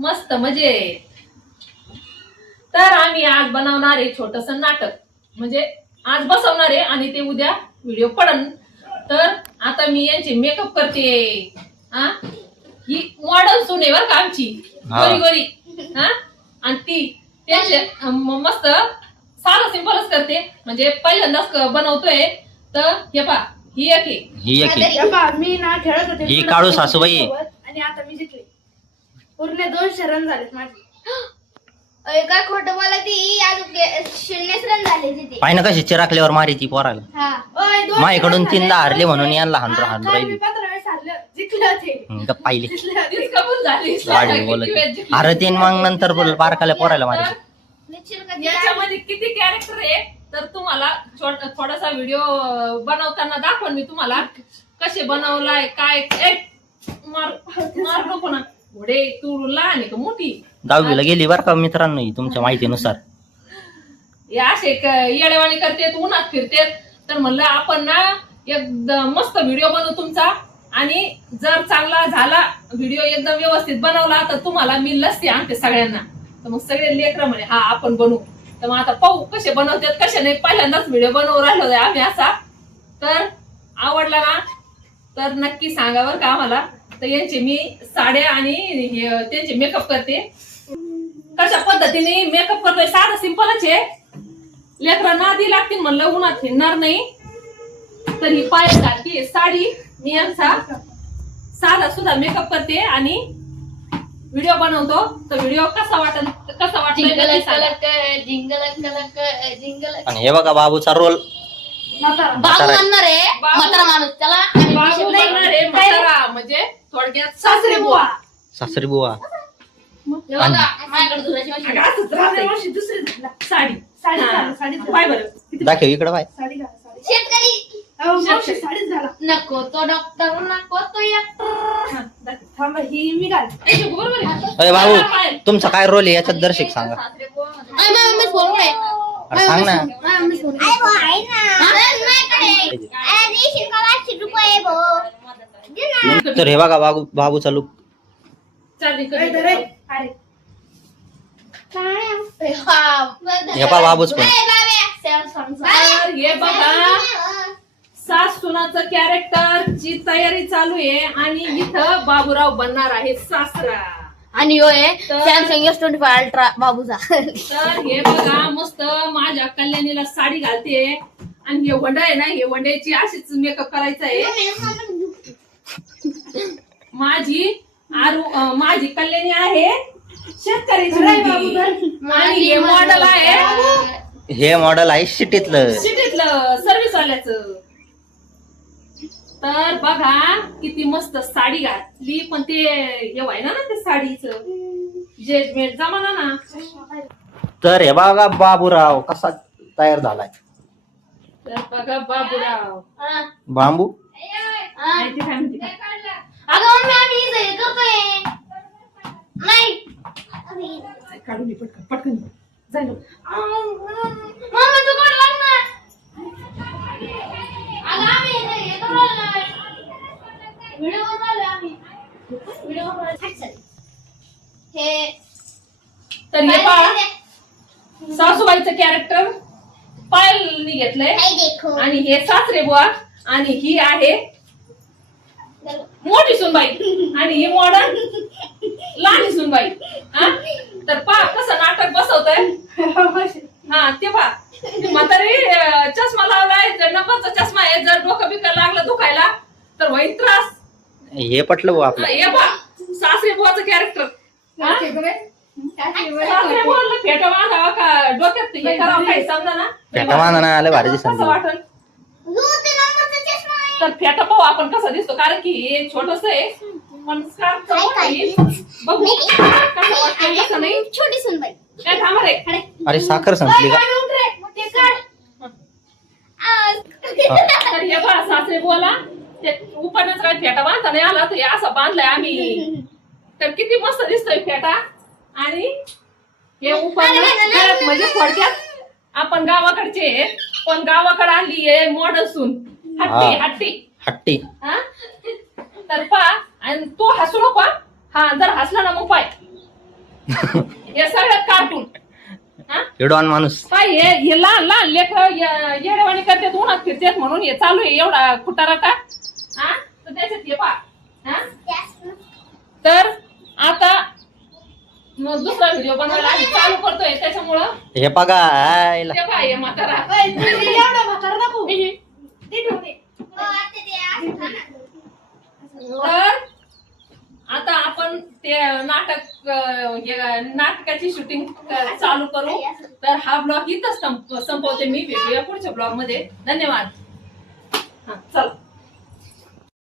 मस्त मजेत. तर आम्ही आज बनवणार आहे छोटस नाटक, म्हणजे आज बसवणार आहे आणि ते उद्या व्हिडिओ पडन. तर आता मी यांची मेकअप करते. ही मॉडर्न सून आहे बरं का आमची, गोरी गोरी. आणि ती त्यांचे मस्त साधं सिंपलच करते, म्हणजे पहिल्यांदाच बनवतोय. तर हे पा, ही एक मी ना खेळत होते, ही काळू सासूबाई आणि आता मी जिंकले. पूर्ण 200 रन झालेत माझे. काय खोटं बोला ती, अजून 0 रन झाले तिथे. पाय ना कशी चिराकल्यावर मारी ती पोराला. माझ्याकडून 3दा हारले म्हणून यांना हांडू राहिली. पाहिली हारते मग नंतर बारकाल्या पोरायला मारायची. याच्यामध्ये किती कॅरेक्टर आहे तर तुम्हाला थोडासा व्हिडिओ बनवताना दाखवून मी तुम्हाला कसे बनवलाय काय. मार नको ना, घोडे तू लहान आहे का मोठी? 10वीला गेली बरं का मित्रांनो, तुमच्या माहितीनुसार. असे येडेवाणी करते, उन्हात फिरते. तर म्हणलं आपण ना एकदम मस्त व्हिडिओ बनवू तुमचा, आणि जर चांगला झाला व्हिडिओ एकदम व्यवस्थित बनवला तर तुम्हाला मी लस्सी आणते सगळ्यांना. तर मग सगळे लेकरं म्हणे हा आपण बनवू. तर मग आता पाहू कसे बनवतात कसे नाही. पहिल्यांदाच व्हिडिओ बनवून राहिलो आम्ही असा. तर आवडला ना तर नक्की सांगा बरं का आम्हाला. तर यांचे मी साड्या आणि त्यांचे मेकअप करते. कशा पद्धतीने मेकअप करतोय, साधं सिंपलच आहे. लेकरांना आधी लागतील म्हणलं, उन्हात फिरणार नाही. तर ही पायात घालते साडी. मी यांचा साधा सुद्धा मेकअप करते आणि व्हिडिओ बनवतो. तर व्हिडिओ कसा वाटत आणि हे बघा बाबूचा रोल. बाबू म्हणणार आहे म्हातारा माणूस त्याला. म्हणजे थोडक्यात सासरे बुवा. सासरी बुवा. साडी पाय बरं दाखव इकडं बाय. शेतकरी साडीच झाला. नको तो डॉक्टर, नको तो एक्टर. थांब, ही मी घाल. अरे बाबू तुमचा काय रोल आहे याच्यात दर्शक सांगा. अरे सांग ना. तर हे बघा बाबूचा लुक. हे पा बाबूच पण. हे बघा सास सुनाचं कॅरेक्टर ची तयारी चालू आहे आणि इथं बाबूराव बनणार आहे सासरा. आणि यो आहे सॅमसंग S25 अल्ट्रा बाबूचा. तर हे बघा मस्त माझ्या कल्याणीला साडी घालते. आणि हे वंडा आहे ना, हे वंड्याची अशीच मेकअप करायचा आहे. माझी कल्याणी आहे शेतकरी आणि हे मॉडेल आहे. हे मॉडेल आहे सिटीतलं सर्व्हिस वाल्याचं. तर बघा किती मस्त साडी घातली, पण ते हे व्हायना ना ते साडीचं जेजमेंट जमाना ना. तर हे बघा बाबूराव कसा तयार झालाय. तर बघा बाबूराव बांबू. अगं मम्मी आम्ही हे करतोय. नाही काढून पटकन झालं. मम्मी तू कोण लागणार? अगं आम्ही हे करतोय, व्हिडिओ बनवले आम्ही. व्हिडिओ बनवले हे. तर हे पहा सासूबाईचं कॅरेक्टर पायलनी घेतलंय आणि हे सासरे बुवा आणि ही आहे मोठी सुनबाई आणि ही मॉडर्न लहान सुनबाई. तर पहा कसं नाटक बसवतंय. ते पहा म्हातारी चष्मा लावलाय, जर नंबरचा चष्मा आहे. जर डोकं बिकं लागलं दुखायला तर होईल त्रास. हे पटलं बुवा आपलं. हे पहा सासरे बुवाचं कॅरेक्टर. सासरे बुवाला फेटा बांधावा का डोक्यात हे करावं काही समजा ना. फेटा बांधणं आलं भारी दिसत. कसं वाटल तर फेटा पाहू आपण कसा दिसतो, कारण की हे छोटस आहे पण बघू कसं वाटतं कसं नाही. छोटी सुनबाई काय थांबा रे. अरे साखर संपली का. तर हे बघा सासरे बुवाला ते उपरच काय फेटा बांधता नाही आला, तर हे असं बांधलाय आम्ही. तर किती मस्त दिसतोय फेटा. आणि हे उपर म्हणजे थोडक्यात आपण गावाकडचे पण गावाकडे आली आहे मॉडर्न सून. हट्टी हट्टी हट्टी. तर पा आणि तो हसू नको. जर हसला ना मग पाय हे सगळं कार्टून. हा हिडवान माणूस. काय हे लहान लहान लेकर येडेवाणी करतात, उन्हात फिरतात म्हणून हे चालू आहे एवढा कुटाराटा. हा तर त्याच्यात हे पहा. हा तर आता मग दुसरा व्हिडिओ बनवायला आम्ही चालू करतोय, त्याच्यामुळं हे बघा आयला. ते पहा हे म्हातारा. एवढा म्हातारा नको. तर आता आपण ते नाटकाची शूटिंग चालू करू. तर हा ब्लॉग इथंच संपवते मी. भेटूया पुढच्या ब्लॉग मध्ये. धन्यवाद. हा चल.